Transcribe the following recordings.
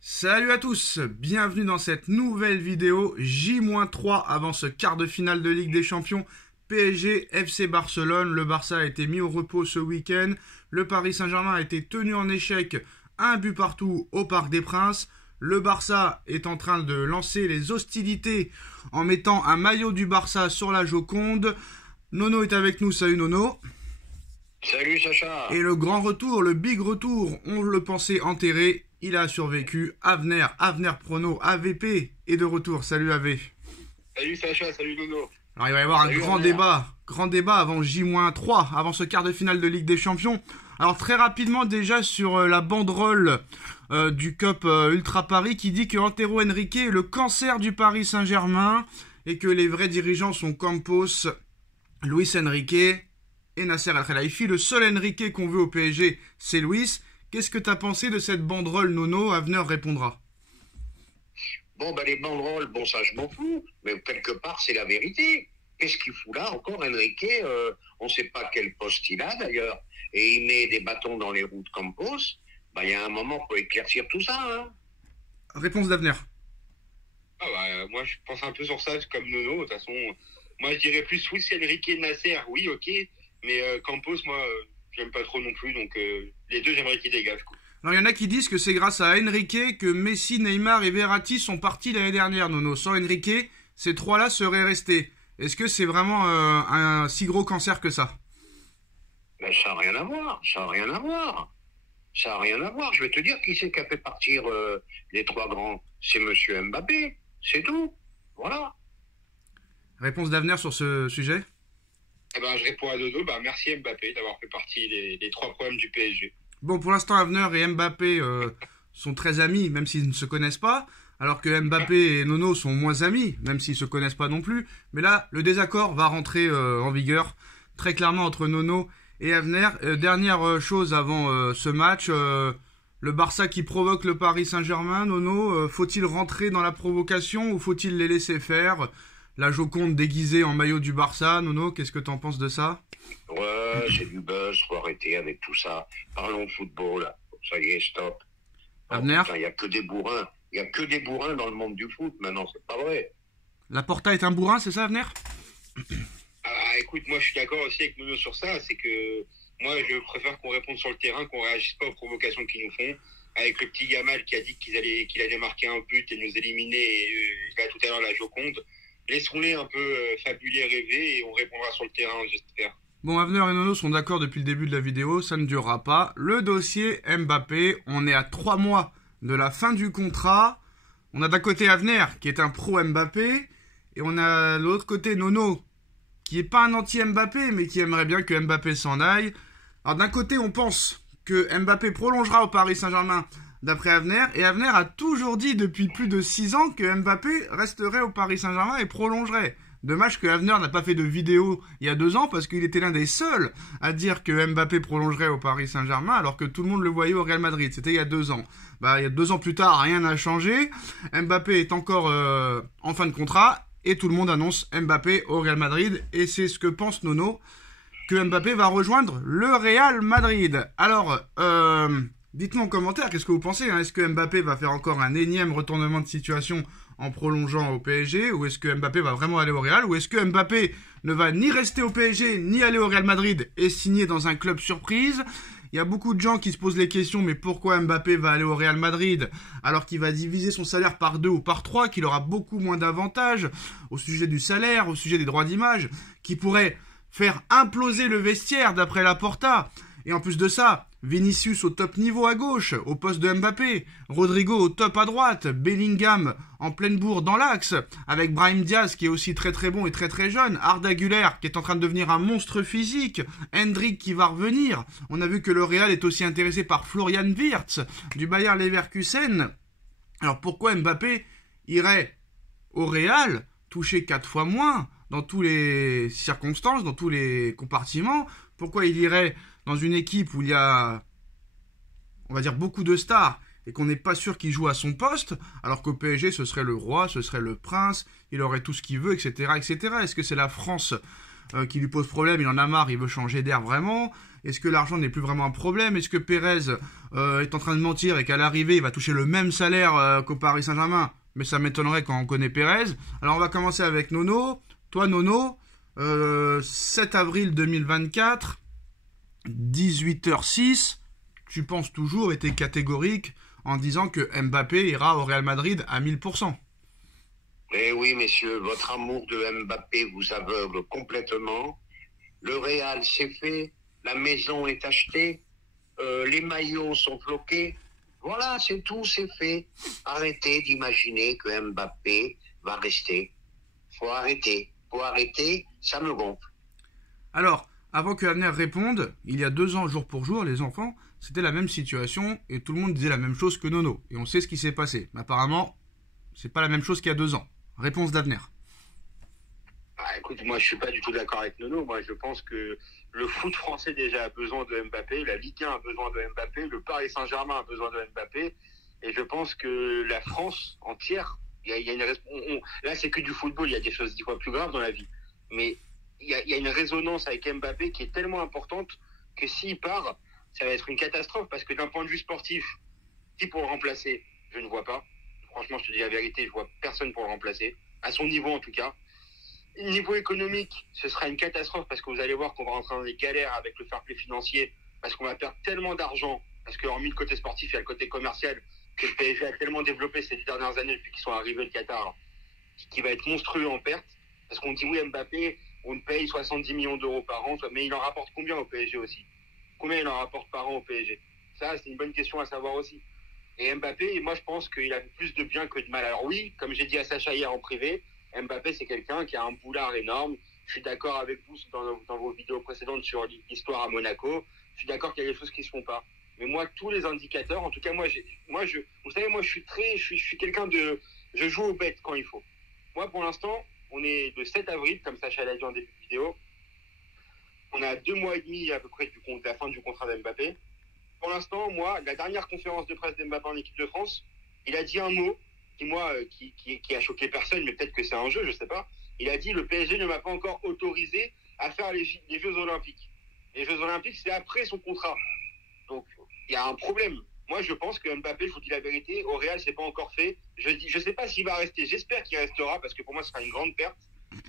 Salut à tous, bienvenue dans cette nouvelle vidéo J-3 avant ce quart de finale de Ligue des Champions PSG FC Barcelone. Le Barça a été mis au repos ce week-end, le Paris Saint-Germain a été tenu en échec, un but partout au Parc des Princes. Le Barça est en train de lancer les hostilités en mettant un maillot du Barça sur la Joconde. Nono est avec nous, salut Nono. Salut Sacha. Et le grand retour, le big retour, on le pensait enterré, il a survécu. Avner Prono, AVP est de retour, salut AV. Salut Sacha, salut Nono. Alors il va y avoir Salut, un grand débat avant J-3, avant ce quart de finale de Ligue des Champions. Alors très rapidement déjà sur la banderole du Cup Ultra Paris qui dit que Antero Henrique est le cancer du Paris Saint-Germain et que les vrais dirigeants sont Campos, Luis Enrique et Nasser Al-Khelaifi. Le seul Enrique qu'on veut au PSG, c'est Luis. Qu'est-ce que t'as pensé de cette banderole, Nono? Avner répondra. Bon, les banderoles, ça je m'en fous, mais quelque part c'est la vérité. Qu'est-ce qu'il fout là encore, Enrique? On ne sait pas quel poste il a d'ailleurs, et il met des bâtons dans les roues de Campos. Il y a un moment pour éclaircir tout ça. Hein. Réponse d'Avner. Moi je pense un peu sur ça comme Nono. De toute façon, moi je dirais plus Luis Enrique et Nasser, oui, ok, mais Campos, moi j'aime pas trop non plus, donc les deux j'aimerais qu'ils dégagent, quoi. Alors il y en a qui disent que c'est grâce à Enrique que Messi, Neymar et Verratti sont partis l'année dernière, Nono. Sans Enrique, ces trois-là seraient restés. Est-ce que c'est vraiment un si gros cancer que ça? Ça n'a rien à voir, ça n'a rien à voir. Ça n'a rien à voir. Je vais te dire qui c'est qui a fait partir les trois grands. C'est Monsieur Mbappé, c'est tout. Voilà. Réponse d'Avner sur ce sujet? Je réponds à Nono, merci Mbappé d'avoir fait partie des trois problèmes du PSG. Bon, pour l'instant, Avner et Mbappé sont très amis, même s'ils ne se connaissent pas. Alors que Mbappé et Nono sont moins amis, même s'ils ne se connaissent pas non plus. Mais là, le désaccord va rentrer en vigueur, très clairement, entre Nono et Avner. Dernière chose avant ce match, le Barça qui provoque le Paris Saint-Germain, Nono, faut-il rentrer dans la provocation ou faut-il les laisser faire? La Joconde déguisée en maillot du Barça, Nono, qu'est-ce que t'en penses de ça? Ouais, c'est du buzz, faut arrêter avec tout ça. Parlons football, ça y est, stop. Avner? Il n'y a que des bourrins. Il n'y a que des bourrins dans le monde du foot, maintenant, c'est pas vrai. Laporta est un bourrin, c'est ça, Avner? Écoute, moi je suis d'accord aussi avec Nono sur ça, c'est que moi je préfère qu'on réponde sur le terrain, qu'on réagisse pas aux provocations qu'ils nous font. Avec le petit Yamal qui a dit qu'il allait marquer un but et nous éliminer, tout à l'heure la Joconde. Laissons-les un peu fabuler, rêver, et on répondra sur le terrain, j'espère. Bon, Avner et Nono sont d'accord depuis le début de la vidéo, ça ne durera pas. Le dossier Mbappé, on est à 3 mois de la fin du contrat. On a d'un côté Avner, qui est un pro Mbappé, et on a de l'autre côté Nono, qui est pas un anti-Mbappé, mais qui aimerait bien que Mbappé s'en aille. Alors d'un côté, on pense que Mbappé prolongera au Paris Saint-Germain, d'après Avner, et Avner a toujours dit depuis plus de 6 ans que Mbappé resterait au Paris Saint-Germain et prolongerait. Dommage que Avner n'a pas fait de vidéo il y a 2 ans parce qu'il était l'un des seuls à dire que Mbappé prolongerait au Paris Saint-Germain alors que tout le monde le voyait au Real Madrid. C'était il y a 2 ans. Il y a 2 ans plus tard, rien n'a changé. Mbappé est encore en fin de contrat et tout le monde annonce Mbappé au Real Madrid et c'est ce que pense Nono, que Mbappé va rejoindre le Real Madrid. Alors, dites-moi en commentaire, qu'est-ce que vous pensez, hein? Est-ce que Mbappé va faire encore un énième retournement de situation en prolongeant au PSG? Ou est-ce que Mbappé va vraiment aller au Real? Ou est-ce que Mbappé ne va ni rester au PSG, ni aller au Real Madrid et signer dans un club surprise? Il y a beaucoup de gens qui se posent les questions, mais pourquoi Mbappé va aller au Real Madrid alors qu'il va diviser son salaire par 2 ou par 3, qu'il aura beaucoup moins d'avantages au sujet du salaire, au sujet des droits d'image, qui pourrait faire imploser le vestiaire d'après Laporta. Et en plus de ça, Vinicius au top niveau à gauche, au poste de Mbappé, Rodrigo au top à droite, Bellingham en pleine bourre dans l'axe, avec Brahim Diaz qui est aussi très très bon et très très jeune, Arda Güler qui est en train de devenir un monstre physique, Hendrik qui va revenir. On a vu que le Real est aussi intéressé par Florian Wirtz du Bayer Leverkusen. Alors pourquoi Mbappé irait au Real, toucher 4 fois moins dans toutes les circonstances, dans tous les compartiments? Pourquoi il irait dans une équipe où il y a, on va dire, beaucoup de stars et qu'on n'est pas sûr qu'il joue à son poste, alors qu'au PSG, ce serait le roi, ce serait le prince, il aurait tout ce qu'il veut, etc., etc. Est-ce que c'est la France qui lui pose problème, il en a marre, il veut changer d'air vraiment? Est-ce que l'argent n'est plus vraiment un problème? Est-ce que Pérez est en train de mentir et qu'à l'arrivée, il va toucher le même salaire qu'au Paris Saint-Germain? Mais ça m'étonnerait quand on connaît Pérez. Alors on va commencer avec Nono. Toi Nono, 7 avril 2024, 18h06, tu penses toujours et t'es catégorique en disant que Mbappé ira au Real Madrid à 1000%. Eh oui, messieurs, votre amour de Mbappé vous aveugle complètement. Le Real, c'est fait. La maison est achetée. Les maillots sont floqués. Voilà, c'est tout, c'est fait. Arrêtez d'imaginer que Mbappé va rester. Faut arrêter, ça me gonfle. Alors, avant que Avner réponde, il y a 2 ans, jour pour jour, les enfants, c'était la même situation et tout le monde disait la même chose que Nono. Et on sait ce qui s'est passé. Mais apparemment, c'est pas la même chose qu'il y a 2 ans. Réponse d'Avner. Écoute, moi je suis pas du tout d'accord avec Nono. Moi je pense que le foot français déjà a besoin de Mbappé, la Ligue 1 a besoin de Mbappé, le Paris Saint-Germain a besoin de Mbappé. Et je pense que la France entière, là c'est que du football, il y a des choses 10 fois plus graves dans la vie. Mais il y a une résonance avec Mbappé qui est tellement importante que s'il part, ça va être une catastrophe. Parce que d'un point de vue sportif, qui pour le remplacer, je ne vois pas. Franchement, je te dis la vérité, je vois personne pour le remplacer. À son niveau, en tout cas. Niveau économique, ce sera une catastrophe parce que vous allez voir qu'on va rentrer dans des galères avec le fair play financier parce qu'on va perdre tellement d'argent. Parce que, hormis le côté sportif, il y a le côté commercial que le PSG a tellement développé ces 10 dernières années depuis qu'ils sont arrivés au Qatar, qui va être monstrueux en perte. Parce qu'on dit, oui, Mbappé, on paye 70 millions d'euros par an, mais il en rapporte combien au PSG aussi? Combien il en rapporte par an au PSG? Ça, c'est une bonne question à savoir aussi. Et Mbappé, moi, je pense qu'il a plus de bien que de mal. Alors oui, comme j'ai dit à Sacha hier en privé, Mbappé, c'est quelqu'un qui a un boulard énorme. Je suis d'accord avec vous dans vos vidéos précédentes sur l'histoire à Monaco. Je suis d'accord qu'il y a des choses qui ne se font pas. Mais moi, tous les indicateurs, en tout cas, vous savez, moi, je suis quelqu'un de, je joue aux bêtes quand il faut. Moi, pour l'instant, on est le 7 avril, comme Sacha l'a dit en début de vidéo. On a 2 mois et demi à peu près de la fin du contrat d'Mbappé. Pour l'instant, moi, la dernière conférence de presse d'Mbappé en équipe de France, il a dit un mot qui a choqué personne, mais peut-être que c'est un jeu, je sais pas. Il a dit le PSG ne m'a pas encore autorisé à faire les Jeux Olympiques. Les Jeux Olympiques, c'est après son contrat. Donc, il y a un problème. Moi, je pense que Mbappé, je vous dis la vérité, au Real, c'est pas encore fait. Je sais pas s'il va rester. J'espère qu'il restera, parce que pour moi, ce sera une grande perte.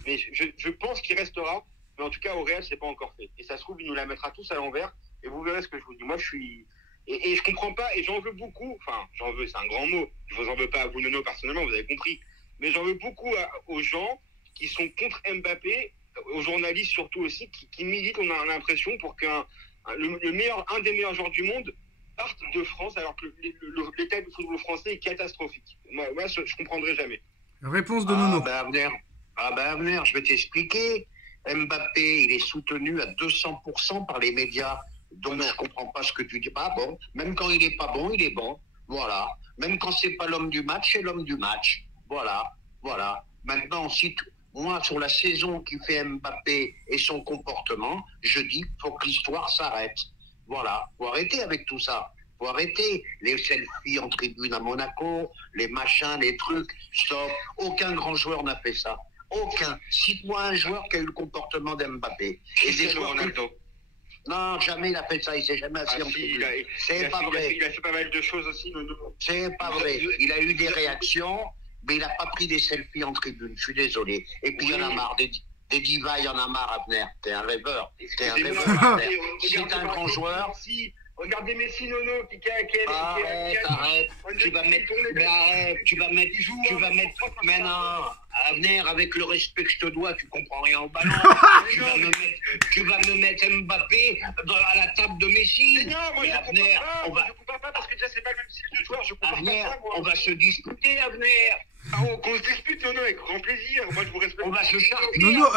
Mais je pense qu'il restera. Mais en tout cas, au Real, c'est pas encore fait. Et ça se trouve, il nous la mettra tous à l'envers. Et vous verrez ce que je vous dis. Moi, je suis... Et je comprends pas, et j'en veux beaucoup, enfin, j'en veux, c'est un grand mot, je vous en veux pas à vous, Nono, personnellement, vous avez compris, mais j'en veux beaucoup aux gens qui sont contre Mbappé, aux journalistes surtout aussi, qui militent, on a l'impression, pour qu'un des meilleurs joueurs du monde parte de France, alors que l'état du football français est catastrophique. Moi je comprendrai jamais. Réponse de Nono. Abner, je vais t'expliquer. Mbappé, il est soutenu à 200% par les médias. Donc, je comprends pas ce que tu dis. Ah bon, même quand il est pas bon, il est bon. Voilà. Même quand c'est pas l'homme du match, c'est l'homme du match. Voilà. Maintenant, moi, sur la saison qui fait Mbappé et son comportement, je dis qu'il faut que l'histoire s'arrête. Voilà. Faut arrêter avec tout ça. Faut arrêter les selfies en tribune à Monaco, les machins, les trucs. Stop. Aucun grand joueur n'a fait ça. Aucun. Cite-moi un joueur qui a eu le comportement d'Mbappé. Et des joueurs Ronaldo. Non, jamais il a fait ça, il s'est jamais assis en tribune. C'est pas vrai. Il a fait pas mal de choses aussi, Nono. C'est pas vrai. Il a eu des réactions, mais il n'a pas pris des selfies en tribune, je suis désolé. Et puis il y en a marre, des divas, il y en a marre, Abner. T'es un rêveur. C'est un grand joueur. Regardez Messi, Nono, Arrête. Tu vas mettre, maintenant, à venir avec le respect que je te dois, tu comprends rien au ballon. tu vas me mettre Mbappé à la table de Messi. Non, moi je comprends pas parce que déjà c'est pas le même style de joueur, je comprends pas ça, moi. On va se disputer, Avenir. Qu'on se dispute, Nono, avec grand plaisir. Moi je vous respecte. On va se charger. Nono,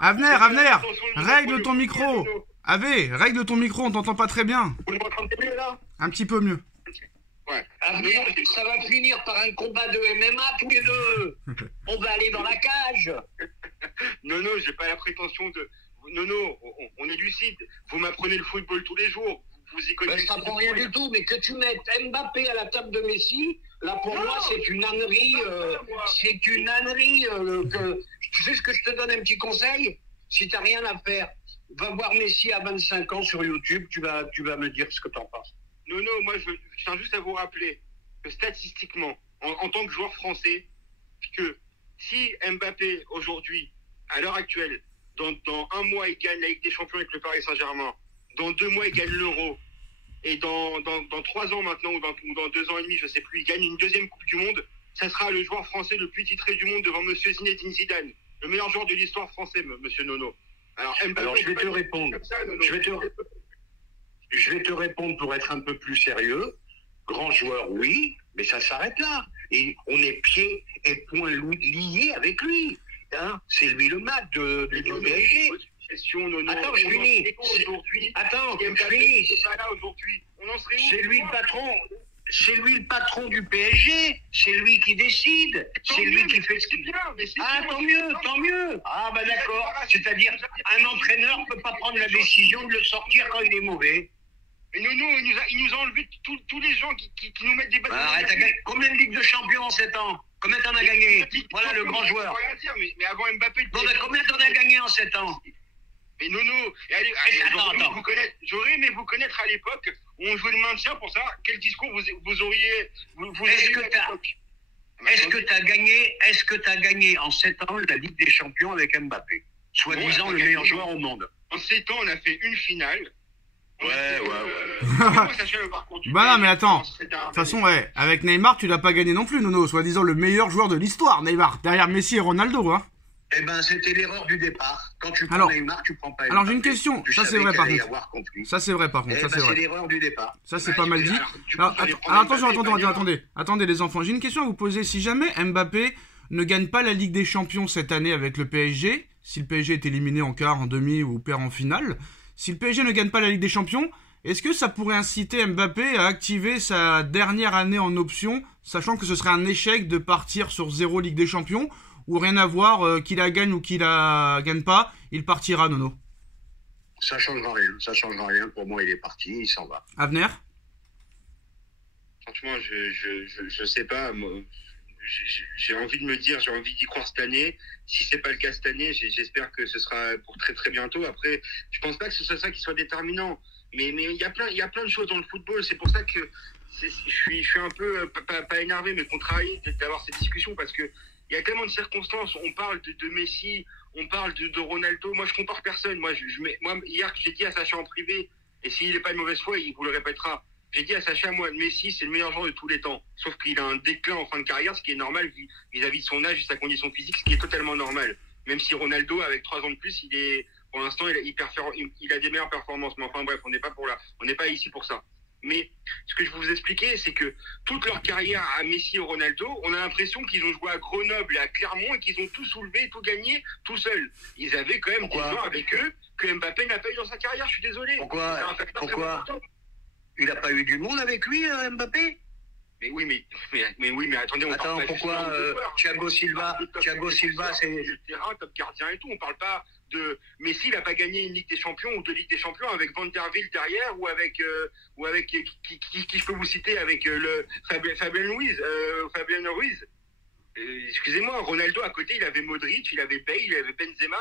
Avner, règle ton micro. Règle ton micro, on t'entend pas très bien. Vous m'entendez mieux là? Un petit peu mieux. Ouais. Avenir, ça va finir par un combat de MMA tous les deux. On va aller dans la cage. Nono, j'ai pas la prétention de... Nono, on est lucide. Vous m'apprenez le football tous les jours. Vous y connaissez. Je t'apprends rien du tout, mais que tu mettes Mbappé à la table de Messi, là pour moi c'est une ânerie. Tu sais ce que je te donne un petit conseil? Si tu n'as rien à faire, va voir Messi à 25 ans sur YouTube, tu vas me dire ce que tu en penses. Non, moi, je tiens juste à vous rappeler que statistiquement, en tant que joueur français, que si Mbappé, aujourd'hui, à l'heure actuelle, dans un mois, il gagne la Ligue des Champions avec le Paris Saint-Germain, dans 2 mois, il gagne l'Euro, et dans 3 ans maintenant, ou dans 2 ans et demi, je ne sais plus, il gagne une deuxième Coupe du Monde, ça sera le joueur français le plus titré du monde devant monsieur Zinedine Zidane, le meilleur joueur de l'histoire française, monsieur Nono. Alors je vais te répondre. Je vais te répondre pour être un peu plus sérieux. Grand joueur, oui, mais ça s'arrête là. Et on est pieds et poings liés avec lui. Hein, c'est lui le mat du PSG. Attends, je finis. Attends, je finis. C'est lui le patron. C'est lui le patron du PSG. C'est lui qui décide. C'est lui qui fait ce qu'il veut. Ah, tant mieux. Ah, bah d'accord. C'est-à-dire, un entraîneur ne peut pas prendre la décision de le sortir quand il est mauvais. Mais Nono, il nous a enlevé tous les gens qui nous mettent des bâtons. Arrête, combien de Ligues de Champions en 7 ans? Combien t'en as gagné? Voilà le grand joueur. Mais avant Mbappé... Bon, ben combien t'en as gagné en 7 ans? Mais Nono, attends. J'aurais aimé vous connaître à l'époque où on jouait le maintien pour ça. Quel discours vous auriez... Est-ce que t'as gagné en 7 ans la Ligue des Champions avec Mbappé? Soi-disant le meilleur joueur au monde. En 7 ans, on a fait une finale. Ouais. Bah non, mais attends. De toute façon, avec Neymar, tu l'as pas gagné non plus, Nono. Soi-disant le meilleur joueur de l'histoire, Neymar. Derrière Messi et Ronaldo, hein. Eh ben, c'était l'erreur du départ. Quand tu prends Neymar, tu prends pas Mbappé. Alors, j'ai une question. Ça, c'est vrai, par contre. Ça, c'est vrai, par contre. Ça, c'est vrai. C'est l'erreur du départ. Ça, c'est pas mal dit. Alors, attention, attendez, les enfants. J'ai une question à vous poser. Si jamais Mbappé ne gagne pas la Ligue des Champions cette année avec le PSG, si le PSG est éliminé en quart, en demi ou perd en finale, si le PSG ne gagne pas la Ligue des Champions, est-ce que ça pourrait inciter Mbappé à activer sa dernière année en option, sachant que ce serait un échec de partir sur 0 Ligue des Champions, ou rien à voir, qu'il la gagne ou qu'il la gagne pas, il partira, Nono? Ça changera rien. Pour moi, il est parti, il s'en va. Avenir? Franchement, je sais pas. Moi, j'ai envie de me dire, j'ai envie d'y croire cette année. Si c'est pas le cas cette année, j'espère que ce sera pour très très bientôt. Après, je pense pas que ce soit ça qui soit déterminant. Mais il y a plein de choses dans le football. C'est pour ça que je suis un peu pas énervé, mais contrarié d'avoir cette discussion, parce que il y a tellement de circonstances. On parle de Messi, on parle de Ronaldo. Moi, je compare personne. Moi, hier, j'ai dit à Sacha en privé, et s'il n'est pas de mauvaise foi, il vous le répétera. J'ai dit à Sacha, moi, Messi, c'est le meilleur joueur de tous les temps. Sauf qu'il a un déclin en fin de carrière, ce qui est normal vis-à- de son âge et sa condition physique, ce qui est totalement normal. Même si Ronaldo, avec 3 ans de plus, pour l'instant, il a des meilleures performances. Mais enfin bref, on n'est pas ici pour ça. Mais ce que je vous expliquais, c'est que toute leur carrière à Messi et Ronaldo, on a l'impression qu'ils ont joué à Grenoble et à Clermont et qu'ils ont tout soulevé, tout gagné, tout seuls. Ils avaient quand même des joueurs avec eux que Mbappé n'a pas eu dans sa carrière, je suis désolé. Pourquoi il n'a pas eu du monde avec lui, Mbappé? Mais oui, mais attendez, on parle pas pourquoi Thiago Silva, c'est terrain, top gardien et tout. On parle pas de Messi, il n'a pas gagné une Ligue des Champions ou 2 Ligues des Champions avec Van der Wiel derrière ou avec qui je peux vous citer, avec le Fabien Ruiz. Excusez-moi, Ronaldo à côté, il avait Modric, il avait Bale, il avait Benzema.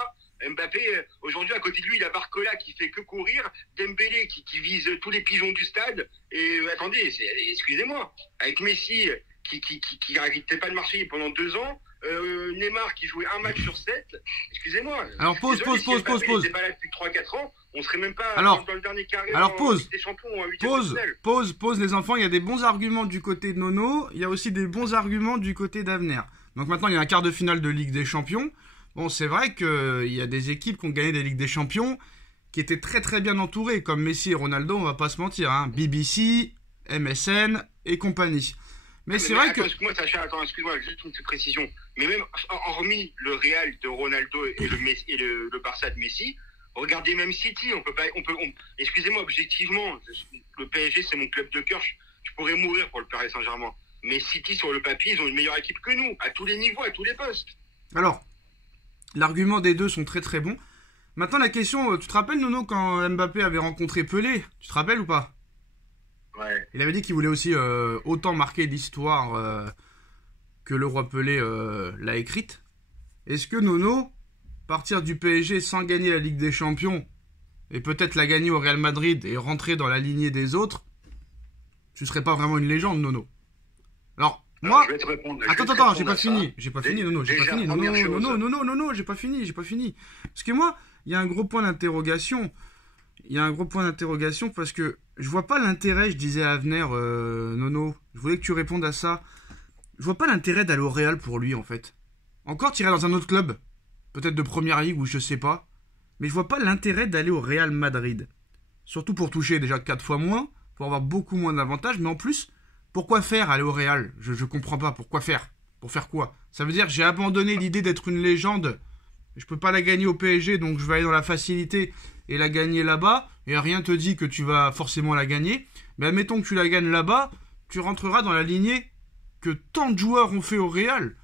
Mbappé, aujourd'hui, à côté de lui, il a Barcola qui fait que courir, Dembélé qui vise tous les pigeons du stade. Et attendez, excusez-moi, avec Messi qui n'arrêtait pas de marcher pendant 2 ans, Neymar qui jouait un match sur 7, excusez-moi. Alors pause. Il n'était pas là depuis 3-4 ans, on serait même pas dans le dernier carré. Alors pause. Des champions, Pause les enfants, il y a des bons arguments du côté de Nono, il y a aussi des bons arguments du côté d'Avenir. Donc maintenant, il y a un quart de finale de Ligue des Champions. Bon, c'est vrai qu'il y a des équipes qui ont gagné des Ligues des Champions qui étaient très très bien entourées, comme Messi et Ronaldo, on va pas se mentir, hein. BBC, MSN et compagnie. Mais c'est vrai que... Excuse-moi, juste une petite précision. Mais même, hormis le Real de Ronaldo et le Barça de Messi, regardez même City, excusez-moi, objectivement, le PSG c'est mon club de cœur, je pourrais mourir pour le Paris Saint-Germain. Mais City, sur le papier, ils ont une meilleure équipe que nous, à tous les niveaux, à tous les postes. Alors, l'argument des deux sont très très bons. Maintenant, la question, tu te rappelles, Nono, quand Mbappé avait rencontré Pelé? Tu te rappelles ou pas? Ouais. Il avait dit qu'il voulait aussi autant marquer l'histoire que le roi Pelé l'a écrite. Est-ce que Nono, partir du PSG sans gagner la Ligue des Champions et peut-être la gagner au Real Madrid et rentrer dans la lignée des autres, tu serais pas vraiment une légende, Nono. Alors, moi... je vais te répondre. Attends, j'ai pas fini, Nono, j'ai pas fini, Nono, j'ai pas fini. Parce que moi, il y a un gros point d'interrogation. Parce que je vois pas l'intérêt, je disais à Avner, Nono, je voulais que tu répondes à ça. Je vois pas l'intérêt d'aller au Real pour lui, en fait. Encore tirer dans un autre club, peut-être de première ligue ou je sais pas. Mais je vois pas l'intérêt d'aller au Real Madrid. Surtout pour toucher déjà 4 fois moins, pour avoir beaucoup moins d'avantages, mais en plus, pourquoi faire aller au Real? Je comprends pas, pourquoi faire? Pour faire quoi? Ça veut dire que j'ai abandonné l'idée d'être une légende. Je peux pas la gagner au PSG, donc je vais aller dans la facilité et la gagner là-bas. Et rien te dit que tu vas forcément la gagner. Mais admettons que tu la gagnes là-bas, tu rentreras dans la lignée que tant de joueurs ont fait au Real.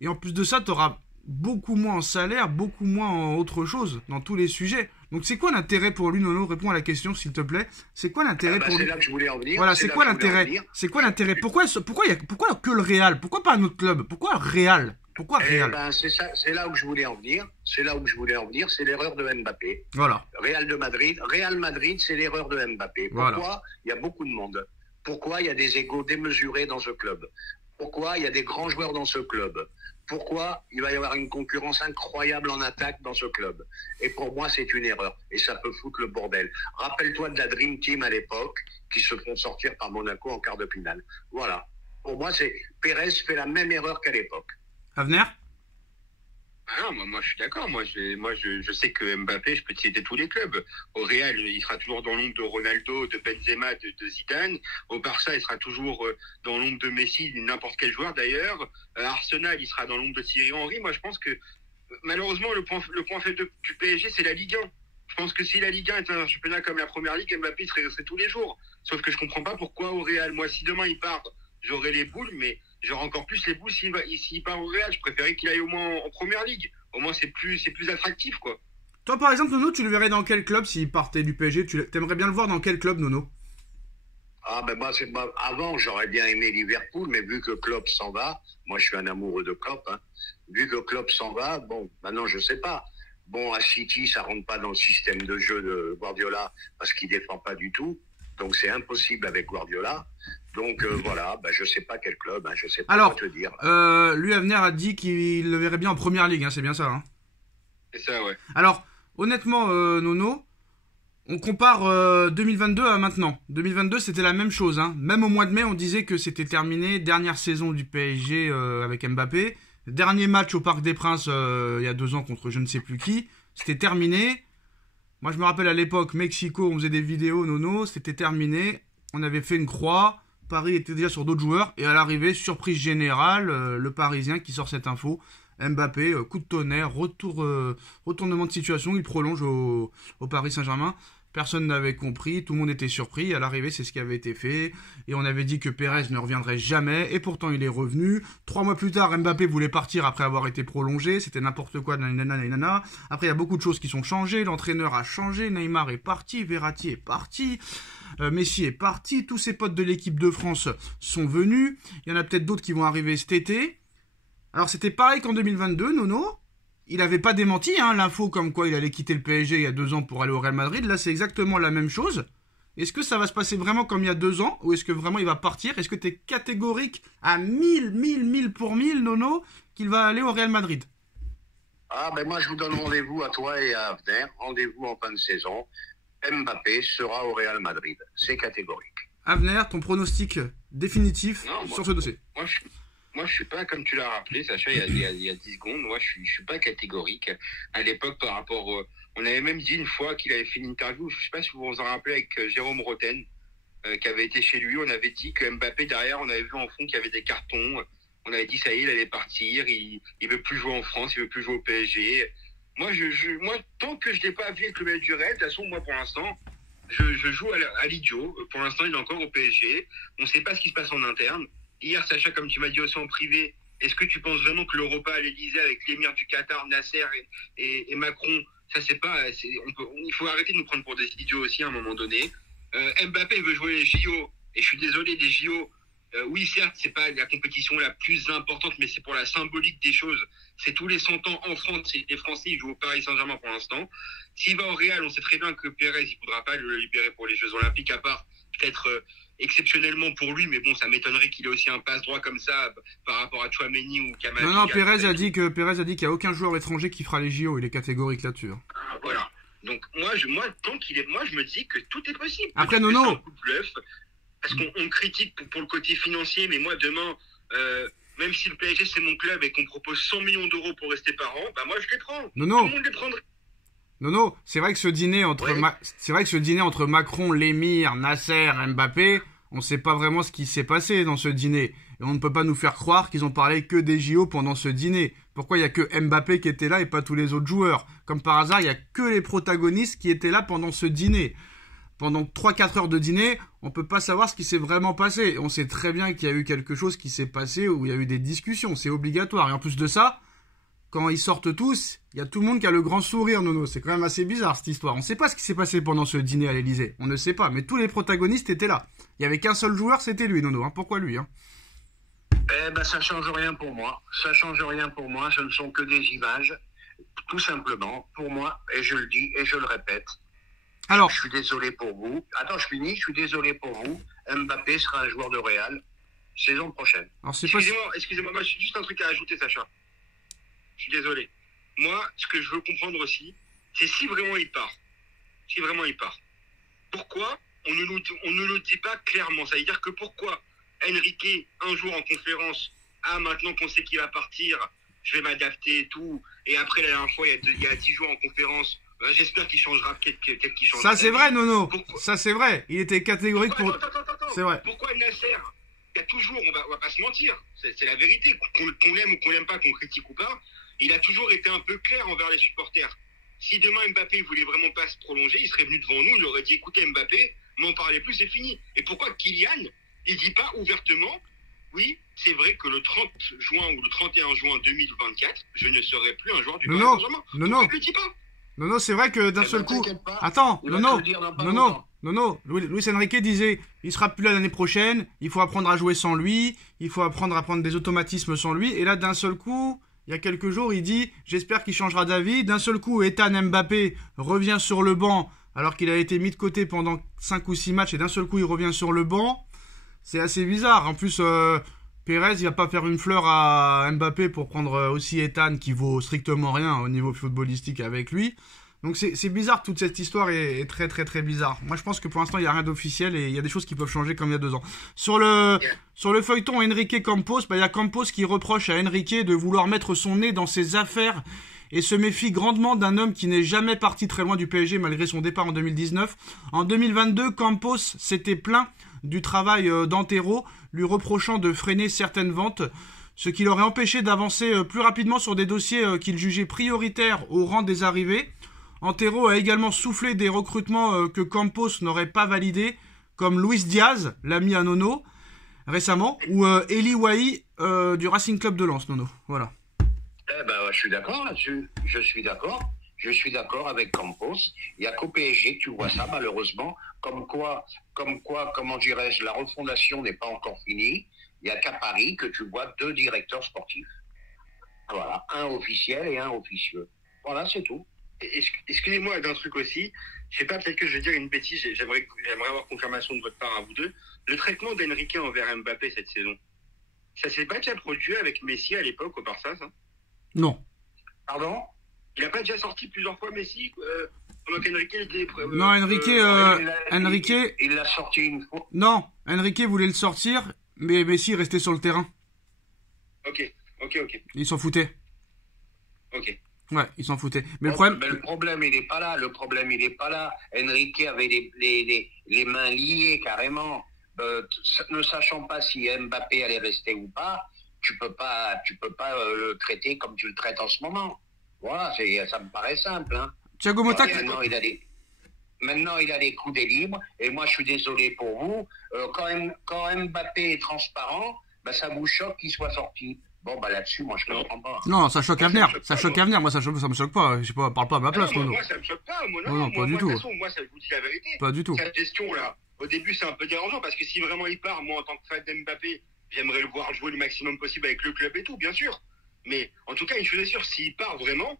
Et en plus de ça, tu auras beaucoup moins en salaire, beaucoup moins en autre chose, dans tous les sujets. Donc c'est quoi l'intérêt pour lui, Nono? Réponds à la question, s'il te plaît. C'est quoi l'intérêt pour lui? C'est là que je voulais en venir. Voilà, c'est quoi l'intérêt? C'est quoi l'intérêt? Pourquoi que le Real? Pourquoi pas un autre club? Pourquoi Real? Pourquoi Real? C'est là où je voulais en venir. C'est l'erreur de Mbappé. Voilà. Real Madrid, c'est l'erreur de Mbappé. Pourquoi il y a beaucoup de monde? Pourquoi il y a des égos démesurés dans ce club? Pourquoi il y a des grands joueurs dans ce club? Pourquoi il va y avoir une concurrence incroyable en attaque dans ce club? Et pour moi, c'est une erreur. Et ça peut foutre le bordel. Rappelle-toi de la Dream Team à l'époque, qui se font sortir par Monaco en quart de finale. Voilà. Pour moi, Pérez fait la même erreur qu'à l'époque. Avenir? Ah non, moi je suis d'accord. Je sais que Mbappé, je peux citer tous les clubs. Au Real, il sera toujours dans l'ombre de Ronaldo, de Benzema, de Zidane. Au Barça, il sera toujours dans l'ombre de Messi, n'importe quel joueur d'ailleurs. Arsenal, il sera dans l'ombre de Thierry Henry. Moi, je pense que malheureusement, le point faible du PSG, c'est la Ligue 1. Je pense que si la Ligue 1 était un championnat comme la Première Ligue, Mbappé serait tous les jours. Sauf que je comprends pas pourquoi au Real. Moi, si demain il part, j'aurai les boules, mais j'aurai encore plus les boules s'il part au Real. Je préférais qu'il aille au moins en Première Ligue. Au moins, c'est plus attractif, quoi. Toi, par exemple, Nono, tu le verrais dans quel club s'il partait du PSG? T'aimerais bien le voir dans quel club, Nono? Avant, j'aurais bien aimé Liverpool, mais vu que Klopp s'en va, moi je suis un amoureux de Klopp, hein. Vu que Klopp s'en va, bon, maintenant je sais pas. Bon, à City, ça rentre pas dans le système de jeu de Guardiola parce qu'il défend pas du tout. Donc c'est impossible avec Guardiola. Donc voilà, je sais pas quel club, hein, je sais pas quoi te dire. Lui, Avenir a dit qu'il le verrait bien en première ligue, hein, c'est bien ça, hein? C'est ça, ouais. Alors, honnêtement, Nono, on compare 2022 à maintenant. 2022, c'était la même chose, hein. Même au mois de mai, on disait que c'était terminé. Dernière saison du PSG avec Mbappé. Dernier match au Parc des Princes il y a 2 ans contre je ne sais plus qui. C'était terminé. Moi, je me rappelle à l'époque, Mexico, on faisait des vidéos, Nono, c'était terminé. On avait fait une croix. Paris était déjà sur d'autres joueurs. Et à l'arrivée, surprise générale, le Parisien qui sort cette info. Mbappé, coup de tonnerre, retournement de situation, il prolonge au Paris Saint-Germain. Personne n'avait compris, tout le monde était surpris. À l'arrivée, c'est ce qui avait été fait. Et on avait dit que Pérez ne reviendrait jamais. Et pourtant, il est revenu. 3 mois plus tard, Mbappé voulait partir après avoir été prolongé. C'était n'importe quoi, nanana. Après, il y a beaucoup de choses qui sont changées. L'entraîneur a changé. Neymar est parti. Verratti est parti. Messi est parti. Tous ses potes de l'équipe de France sont venus. Il y en a peut-être d'autres qui vont arriver cet été. Alors, c'était pareil qu'en 2022, Nono. Il n'avait pas démenti l'info comme quoi il allait quitter le PSG il y a 2 ans pour aller au Real Madrid. Là, c'est exactement la même chose. Est-ce que ça va se passer vraiment comme il y a 2 ans? Ou est-ce que vraiment il va partir? Est-ce que tu es catégorique à 1000 pour 1000, Nono, qu'il va aller au Real Madrid? Moi, je vous donne rendez-vous à toi et à Avner. Rendez-vous en fin de saison. Mbappé sera au Real Madrid. C'est catégorique. Avner, ton pronostic définitif sur ce dossier? Moi, je suis pas, comme tu l'as rappelé, Sacha, il y a 10 secondes, moi, je suis pas catégorique. À l'époque, par rapport, on avait même dit une fois qu'il avait fait une interview, je sais pas si vous vous en rappelez, avec Jérôme Roten, qui avait été chez lui. On avait dit que Mbappé, derrière, on avait vu en fond qu'il y avait des cartons. On avait dit, ça y est, il allait partir, il veut plus jouer en France, il veut plus jouer au PSG. Moi, tant que je l'ai pas vu avec le mail du Real, de toute façon, moi, pour l'instant, je joue à l'idiot. Pour l'instant, il est encore au PSG. On sait pas ce qui se passe en interne. Hier, Sacha, comme tu m'as dit aussi en privé, est-ce que tu penses vraiment que l'Europa à l'Elysée avec l'émir du Qatar, Nasser et Macron, ça c'est pas, il faut arrêter de nous prendre pour des idiots aussi à un moment donné. Mbappé veut jouer les JO, et je suis désolé, les JO, Oui, certes, c'est pas la compétition la plus importante, mais c'est pour la symbolique des choses. C'est tous les 100 ans en France, et les Français ils jouent au Paris Saint-Germain pour l'instant. S'il va au Real, on sait très bien que Pérez, il voudra pas le libérer pour les Jeux Olympiques, à part peut-être exceptionnellement pour lui, mais bon, ça m'étonnerait qu'il ait aussi un passe-droit comme ça par rapport à Chouameni ou Camavinga. Non, Pérez a dit qu'il n'y a aucun joueur étranger qui fera les JO, il est catégorique là-dessus. Voilà. Donc moi, tant qu'il est, moi, je me dis que tout est possible. Après, Nono, Nono, c'est un coup de bluff, parce qu'on critique pour le côté financier, mais moi demain, même si le PSG c'est mon club et qu'on propose 100 millions d'euros pour rester par an, bah moi je les prends. Nono. Tout le monde les prendrait. Non, c'est vrai que ce dîner entre Macron, l'émir, Nasser, Mbappé, on ne sait pas vraiment ce qui s'est passé dans ce dîner. Et on ne peut pas nous faire croire qu'ils ont parlé que des JO pendant ce dîner. Pourquoi il n'y a que Mbappé qui était là et pas tous les autres joueurs? Comme par hasard, il n'y a que les protagonistes qui étaient là pendant ce dîner. Pendant 3-4 heures de dîner, on peut pas savoir ce qui s'est vraiment passé. On sait très bien qu'il y a eu quelque chose qui s'est passé où il y a eu des discussions. C'est obligatoire. Et en plus de ça, quand ils sortent tous, il y a tout le monde qui a le grand sourire, Nono. C'est quand même assez bizarre, cette histoire. On ne sait pas ce qui s'est passé pendant ce dîner à l'Elysée. On ne sait pas. Mais tous les protagonistes étaient là. Il y avait qu'un seul joueur, c'était lui, Nono. Pourquoi lui Ça change rien pour moi. Ça change rien pour moi. Ce ne sont que des images. Tout simplement, pour moi, et je le dis et je le répète. Alors, je suis désolé pour vous. Attends, je finis. Je suis désolé pour vous. Mbappé sera un joueur de Real saison prochaine. Alors Excusez-moi, moi, j'ai juste un truc à ajouter, Sacha. Je suis désolé. Moi, ce que je veux comprendre aussi, c'est si vraiment il part. Pourquoi on ne le dit pas clairement? Ça veut dire que pourquoi Enrique, un jour en conférence, maintenant qu'on sait qu'il va partir, je vais m'adapter et tout. Et après, la dernière fois, il y a 10 jours en conférence, j'espère qu'il changera, peut-être qu'il changera. Ça, c'est vrai, Nono. Ça, c'est vrai. Il était catégorique pour... Attends. C'est vrai. Pourquoi Nasser? Il y a toujours, on va pas se mentir, c'est la vérité, qu'on l'aime ou qu'on l'aime pas, qu'on critique ou pas, il a toujours été un peu clair envers les supporters. Si demain Mbappé voulait vraiment pas se prolonger, il serait venu devant nous, il aurait dit écoutez Mbappé, m'en parlez plus, c'est fini. Et pourquoi Kylian, il dit pas ouvertement oui, c'est vrai que le 30 juin ou le 31 juin 2024, je ne serai plus un joueur du Paris Saint-Germain. Non, il le dit pas. Non, c'est vrai que d'un seul coup... Attends, non, Luis Enrique disait, il sera plus là l'année prochaine, il faut apprendre à jouer sans lui, il faut apprendre à prendre des automatismes sans lui, et là d'un seul coup, il y a quelques jours, il dit, j'espère qu'il changera d'avis, d'un seul coup, Ethan Mbappé revient sur le banc, alors qu'il a été mis de côté pendant 5 ou 6 matchs, et d'un seul coup, il revient sur le banc, c'est assez bizarre, en plus... Pérez, il va pas faire une fleur à Mbappé pour prendre aussi Ethan qui vaut strictement rien au niveau footballistique avec lui. Donc c'est bizarre, toute cette histoire est très très très bizarre. Moi je pense que pour l'instant il n'y a rien d'officiel et il y a des choses qui peuvent changer comme il y a 2 ans. Sur le feuilleton Enrique Campos, il y a Campos qui reproche à Enrique de vouloir mettre son nez dans ses affaires et se méfie grandement d'un homme qui n'est jamais parti très loin du PSG malgré son départ en 2019. En 2022, Campos s'était plaint du travail d'Antero, lui reprochant de freiner certaines ventes, ce qui l'aurait empêché d'avancer plus rapidement sur des dossiers qu'il jugeait prioritaires au rang des arrivées. Antero a également soufflé des recrutements que Campos n'aurait pas validés, comme Luis Diaz, l'ami à Nono, récemment, ou Eli Wahi du Racing Club de Lens, Nono. Voilà. Je suis d'accord là-dessus. Je suis d'accord avec Campos. Il n'y a qu'au PSG que tu vois ça, malheureusement. Comme quoi, comment dirais-je, la refondation n'est pas encore finie. Il n'y a qu'à Paris que tu vois 2 directeurs sportifs. Voilà, un officiel et un officieux. Voilà, c'est tout. Excusez-moi d'un truc aussi. Je sais pas, peut-être que je vais dire une bêtise. J'aimerais avoir confirmation de votre part à vous deux. Le traitement d'Enrique envers Mbappé cette saison, ça s'est pas déjà produit avec Messi à l'époque au Barça, ça? Non. Pardon? Il n'a pas déjà sorti plusieurs fois Messi pendant qu'Enrique était... Non, Enrique... Il l'a sorti une fois. Non, Enrique voulait le sortir, mais Messi restait sur le terrain. Ok. Il s'en foutait. Ok. Ouais, il s'en foutait. Mais le problème, il n'est pas là. Enrique avait les mains liées carrément. Ne sachant pas si Mbappé allait rester ou pas, tu peux pas le traiter comme tu le traites en ce moment. Voilà, ça me paraît simple. Hein. Thiago Motta... Maintenant, il a les coups des libres. Et moi, je suis désolé pour vous. Quand Mbappé est transparent, ça vous choque qu'il soit sorti. Bon, là-dessus, moi, je ne comprends pas. Non, ça choque à venir. Moi, ça me choque pas. Je sais pas, parle pas à ma place, Nono. Moi, ça me choque pas. Non, pas du tout. De toute façon, moi, ça vous dis la vérité. Pas du tout. Cette gestion-là, au début, c'est un peu dérangeant parce que si vraiment il part, moi, en tant que fan d'Mbappé, j'aimerais le voir jouer le maximum possible avec le club et tout, bien sûr. Mais en tout cas, une chose est sûre, s'il part vraiment,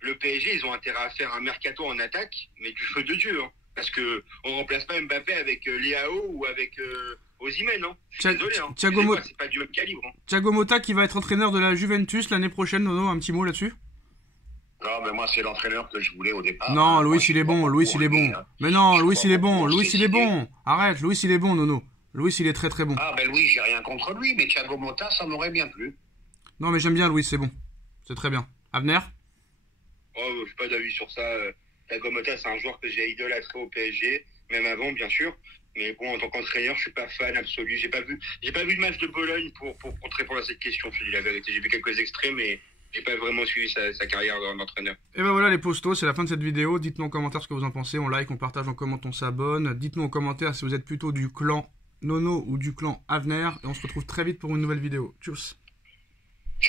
le PSG, ils ont intérêt à faire un mercato en attaque, mais du feu de Dieu. Hein, parce que on remplace pas Mbappé avec Léao ou avec Osimhen. Hein. Je suis désolé. Hein. C'est pas du même calibre. Hein. Thiago Motta qui va être entraîneur de la Juventus l'année prochaine, Nono, un petit mot là-dessus? Non, mais moi, c'est l'entraîneur que je voulais au départ. Non, Louis, il est bon, Louis, il est bon. Mais non, Louis, il est bon, Louis, il est bon. Arrête, Louis, il est bon, Nono. Louis, il est très très bon. Ah, ben Louis, j'ai rien contre lui, mais Thiago Motta, ça m'aurait bien plu. Non, mais j'aime bien Louis, c'est bon. C'est très bien. Avner? Oh, je suis pas d'avis sur ça. Thiago Motta, c'est un joueur que j'ai idolâtré au PSG, même avant, bien sûr. Mais bon, en tant qu'entraîneur, je suis pas fan absolu. J'ai pas vu de match de Bologne pour te répondre à cette question. Je te dis la vérité. J'ai vu quelques extraits, mais j'ai pas vraiment suivi sa carrière d'entraîneur. Et ben voilà les postos, c'est la fin de cette vidéo. Dites-nous en commentaire ce que vous en pensez. On like, on partage, on commente, on s'abonne. Dites-nous en commentaire si vous êtes plutôt du clan Nono ou du clan Avner. Et on se retrouve très vite pour une nouvelle vidéo. Tchuss.